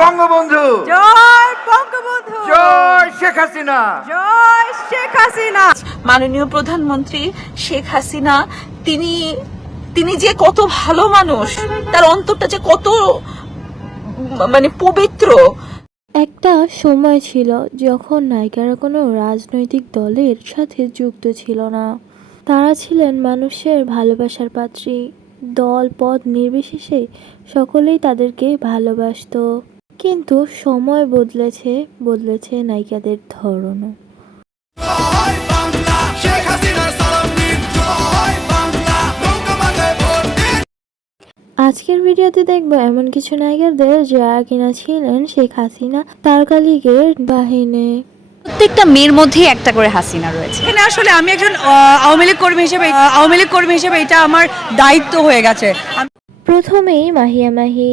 বঙ্গবন্ধু। জয় বঙ্গবন্ধু। জয় শেখ হাসিনা। জয় শেখ হাসিনা। মাননীয় প্রধানমন্ত্রী শেখ হাসিনা তিনি তিনি যে কত ভালো মানুষ তার অন্তরটা যে কত মানে পবিত্র। একটা সময় ছিল যখন নায়িকারা কোনো রাজনৈতিক দলের সাথে যুক্ত ছিল না। তারা ছিলেন মানুষের ভালোবাসার পাত্রী। দল পদ নির্বিশেষে সকলেই তাদেরকে ভালোবাসতো। কিন্তু সময় বদলেছে বদলেছে নায়িকাদের ধরনও। আজকের ভিডিওতে দেখব এমন কিছু নায়িকাদের যারা কিনা ছিলেন শেখ হাসিনা তারকা লীগের বাহিনী। প্রত্যেকটা মেয়ের মধ্যে একটা করে হাসিনা রয়েছে। এখানে আসলে আমি একজন আহ, আওয়ামী লীগ কর্মী হিসেবে আওয়ামী লীগ কর্মী হিসেবে এটা আমার দায়িত্ব হয়ে গেছে। প্রথমেই মাহিয়া মাহি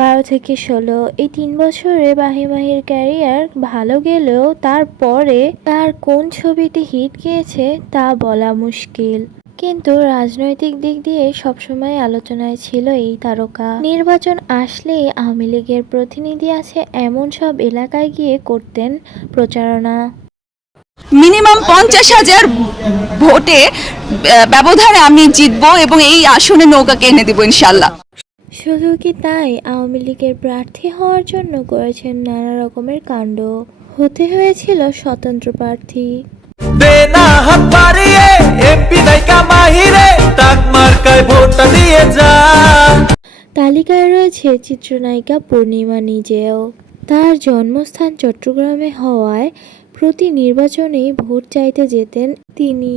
বারো থেকে ষোলো। এই তিন বছরে মাহি মাহির ক্যারিয়ার ভালো গেলেও তারপরে তার কোন ছবিটি হিট গিয়েছে তা বলা মুশকিল। কিন্তু রাজনৈতিক দিক দিয়ে সবসময় আলোচনায় ছিল এই তারকা। নির্বাচন আসলেই আওয়ামী লীগের প্রতিনিধি আছে এমন সব এলাকায় গিয়ে করতেন প্রচারণা। মিনিমাম পঞ্চাশ হাজার ভোটে ব্যবধানে আমি জিতবো এবং এই আসনে নৌকাকে এনে দেবো ইনশাল্লাহ। শুধু কি তাই আওয়ামী লীগের প্রার্থী হওয়ার জন্য করেছেন নানা রকমের কাণ্ড? হতে হয়েছিল স্বতন্ত্র প্রার্থী। তালিকায় রয়েছে চিত্রনায়িকা পূর্ণিমা নিজেও। তার জন্মস্থান চট্টগ্রামে হওয়ায় প্রতি নির্বাচনেই ভোট চাইতে যেতেন তিনি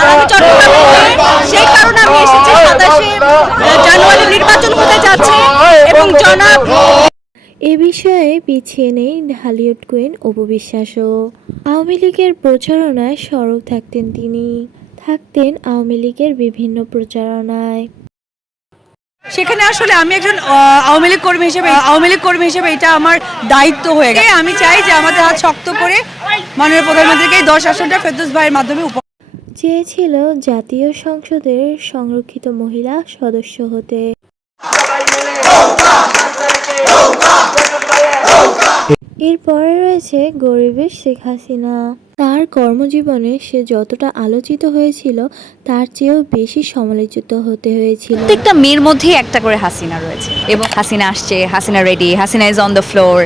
আমি চট্টগ্রামে সেই কারণে আমি এসেছি সাতাশে জানুয়ারি নির্বাচন হতে যাচ্ছে এবং জনাব এ বিষয়ে পিছিয়ে নেই ঢালিউড কুইন অপু বিশ্বাসও। আওয়ামী লীগের প্রচারণায় সরব থাকতেন তিনি। থাকতেন আওয়ামী লীগের বিভিন্ন প্রচারণায়। সেখানে আসলে আমি একজন আওয়ামী লীগ কর্মী হিসেবে আওয়ামী লীগ কর্মী হিসেবে এটা আমার দায়িত্ব হয়ে গেছে। আমি চাই যে আমাদের হাত শক্ত করে মাননীয় প্রধানমন্ত্রীকে এই দশ আসনটা ফেরদৌস ভাইয়ের মাধ্যমে চেয়েছিল জাতীয় সংসদের সংরক্ষিত মহিলা সদস্য হতে। এরপরে রয়েছে গরিবের শেখ হাসিনা। তার কর্মজীবনে সে যতটা আলোচিত হয়েছিল তার চেয়েও বেশি সমালোচিত হতে হয়েছিল। প্রত্যেকটা মেয়ের মধ্যে একটা করে হাসিনা রয়েছে। এবং হাসিনা আসছে Hasina ready Hasina is on the floor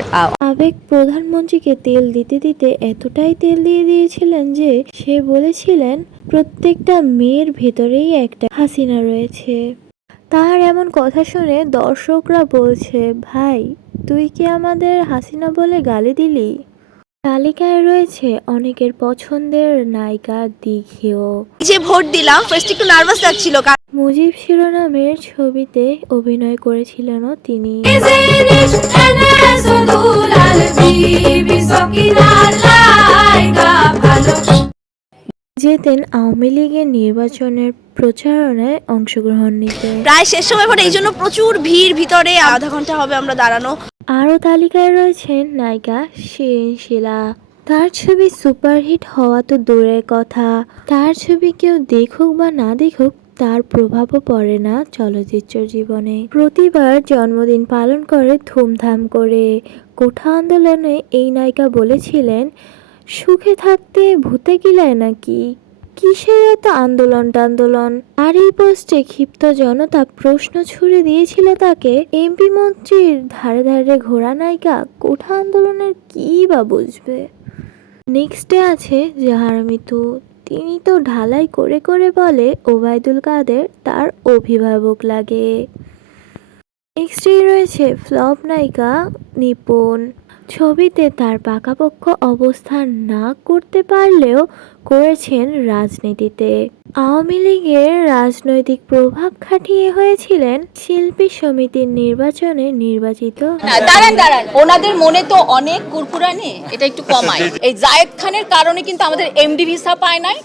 আবেগ প্রধানমন্ত্রীকে তেল দিতে দিতে এতটাই তেল দিয়ে দিয়েছিলেন যে সে বলেছিলেন প্রত্যেকটা মেয়ের ভেতরেই একটা হাসিনা রয়েছে। তার এমন কথা শুনে দর্শকরা বলছে ভাই তুই কি আমাদের হাসিনা বলে গালি দিলি? তালিকায় রয়েছে অনেকের পছন্দের নায়িকা দিঘেও। যে ভোট দিলাম ফার্স্ট একটু নার্ভাস লাগছিল মুজিব শিরোনামের ছবিতে অভিনয় করেছিলেন তিনি। যেতেন আওয়ামী লীগের নির্বাচনের প্রচারণায় অংশগ্রহণ নিতে। প্রায় শেষ সময় পরে এই জন্য প্রচুর ভিড় ভিতরে আধা ঘণ্টা হবে আমরা দাঁড়ানো। আরও তালিকায় রয়েছেন নায়িকা শিরিন শিলা। তার ছবি সুপারহিট হওয়া তো দূরের কথা। তার ছবি কেউ দেখুক বা না দেখুক, তার প্রভাবও পড়ে না চলচ্চিত্র জীবনে। প্রতিবার জন্মদিন পালন করে ধুমধাম করে। কোঠা আন্দোলনে এই নায়িকা বলেছিলেন, সুখে থাকতে ভূতে গিলায় নাকি? কিসের এত আন্দোলন টান্দোলন? আর এই পোস্টে ক্ষিপ্ত জনতা প্রশ্ন ছুড়ে দিয়েছিল তাকে, এমপি মন্ত্রীর ধারে ধারে ঘোড়া নায়িকা কোঠা আন্দোলনের কি বা বুঝবে? নেক্সটে আছে জাহার মিতু। তিনি তো ঢালাই করে করে বলে, ওবায়দুল কাদের তার অভিভাবক লাগে। নেক্সটে রয়েছে ফ্লপ নায়িকা নিপুণ। ছবিতে তার পাকাপোক্ত অবস্থান না করতে পারলেও করেছেন রাজনীতিতে। আওয়ামী লীগের রাজনৈতিক প্রভাব খাটিয়ে হয়েছিলেন শিল্পী সমিতির নির্বাচনে নির্বাচিত। দাঁড়ান দাঁড়ান। ওনাদের মনে তো অনেক কুরকুরানি এটা একটু কমায় এই জায়েদ খানের কারণে কিন্তু আমাদের এমডি ভিসা পায় নাই।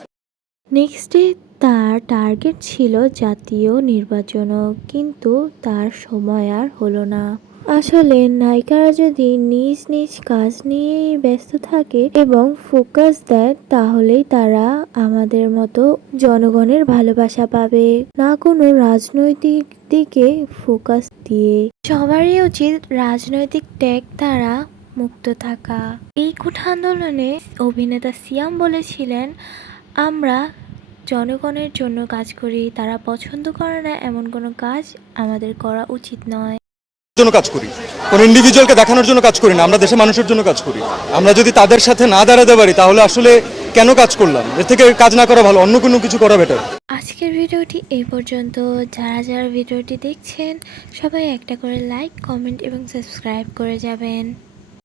নেক্সটে তার টার্গেট ছিল জাতীয় নির্বাচনও কিন্তু তার সময় আর হলো না। আসলে নায়িকারা যদি নিজ নিজ কাজ নিয়েই ব্যস্ত থাকে এবং ফোকাস দেয়, তাহলেই তারা আমাদের মতো জনগণের ভালোবাসা পাবে। না কোনো রাজনৈতিক দিকে ফোকাস দিয়ে। সবারই উচিত রাজনৈতিক ট্যাগ দ্বারা মুক্ত থাকা। এই কুঠ আন্দোলনে অভিনেতা সিয়াম বলেছিলেন, আমরা জনগণের জন্য কাজ করি, তারা পছন্দ করে না এমন কোনো কাজ আমাদের করা উচিত নয়। জন্য কাজ করি। কোন ইন্ডিভিজুয়ালকে দেখানোর জন্য কাজ করি না, আমরা দেশের মানুষের জন্য কাজ করি। আমরা যদি তাদের সাথে না দাঁড়াতে পারি, তাহলে আসলে কেন কাজ করলাম? এর থেকে কাজ না করা ভালো, অন্য কোনো কিছু করা বেটার আজকের ভিডিওটি এই পর্যন্ত। যারা যারা ভিডিওটি দেখছেন, সবাই একটা করে লাইক কমেন্ট এবং সাবস্ক্রাইব করে যাবেন।